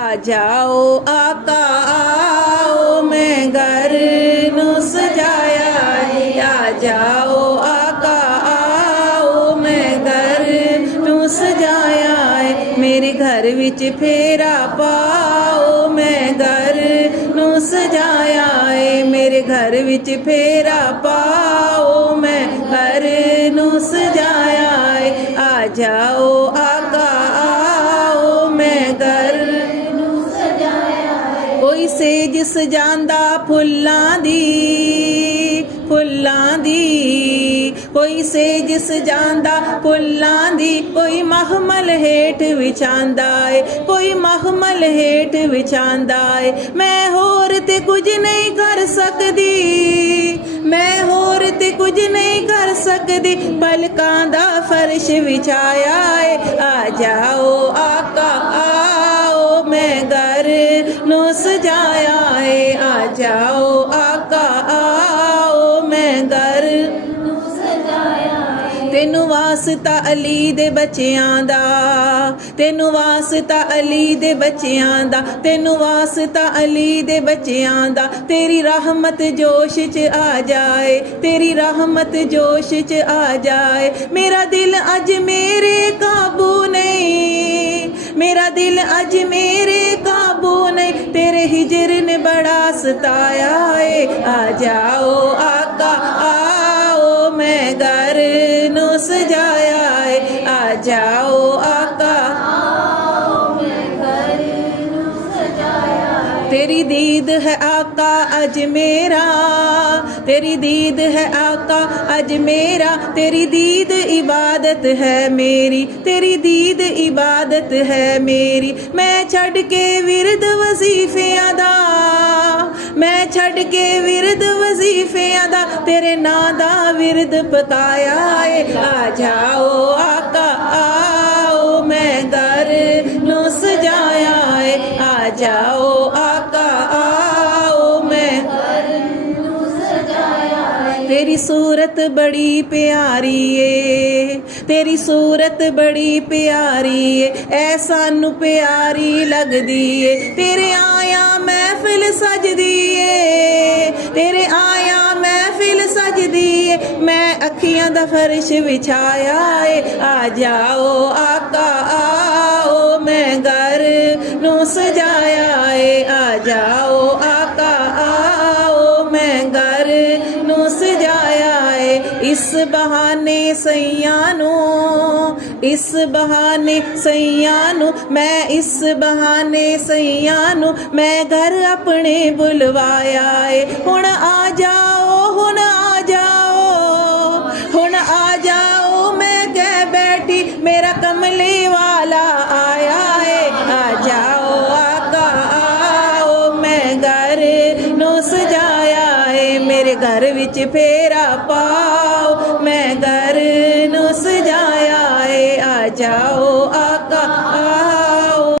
आ जाओ आका आओ, मैं घर नू सजाया है। आ जाओ आका आओ, मैं घर नू सजाया है। मेरे घर विच फेरा पाओ, मैं घर नू सजाया है। मेरे घर विच फेरा पाओ, मैं घर नू सजाया है। आ जाओ आका आओ, मैं घर कोई सेज सजांदा फुल्लां दी, फुल्लां दी। कोई सेज सजांदा फुल्लां दी, कोई महमल हेठ विछांदा है, कोई महमल हेठ विछांदा है। मैं होर ते कुछ नहीं कर सकदी, मैं होर ते कुछ नहीं कर सकदी। पलकां दा फर्श विछाया है। आ जाओ आका आओ, मैं घर नू सजाया है। आ जाओ आका आओ, मैं घर नू सजाया है। तेनू वास्ता अली दे बच्चियां दा, तेनू वास्ता अली दे बच्चियां दा, तेनू वास्ता अली दे बच्चियां दा। तेरी रहमत जोश च आ जाए, तेरी रहमत जोश च आ जाए। मेरा दिल अज मेरे काबू नहीं, मेरा दिल अज मेरे काबू नहीं। तेरे हिजर ने बड़ा सताया है। आ जाओ आका आओ, मैं घर नू सजाया है। आ जाओ आका आओ, मैं घर नू सजाया है। तेरी दीद है आका अज मेरा, तेरी दीद है आका अज मेरा। तेरी दीद इबादत है मेरी, तेरी दीद इबादत है मेरी। मैं छड़ के विरद वजीफियां दा, मैं छड़ के विरद वजीफियां दा। तेरे नां दा विरद पकाया है। आ जाओ आका आओ, मैं घर नू सजाया है। आ जाओ आका आओ, मैं घर नू सजाया है। तेरी सूरत बड़ी प्यारी है, तेरी सूरत बड़ी प्यारी है। ऐ सानू प्यारी लगदी है। तेरे आया महफिल सजदी है, तेरे आया महफिल सजदी है। मैं अखियां दा फर्श विछाया है। आ जाओ आका आओ, मैं घर नू सजाया है। आ जाओ आका आओ, मैं घर नू सजाया है। इस बहाने सैयां नू, इस बहाने सैयां नू, मैं इस बहाने सैयां नू, मैं घर अपने बुलवाया है। हुण आ जाओ, हुण आ जाओ, हुण आ जाओ। मैं कह बैठी मेरा कमली वाला आया है। आ जाओ आका आओ, मैं घर नू सजाया है। मेरे घर विच फेरा पाओ, मैं घर नू सजाया है। आ जाओ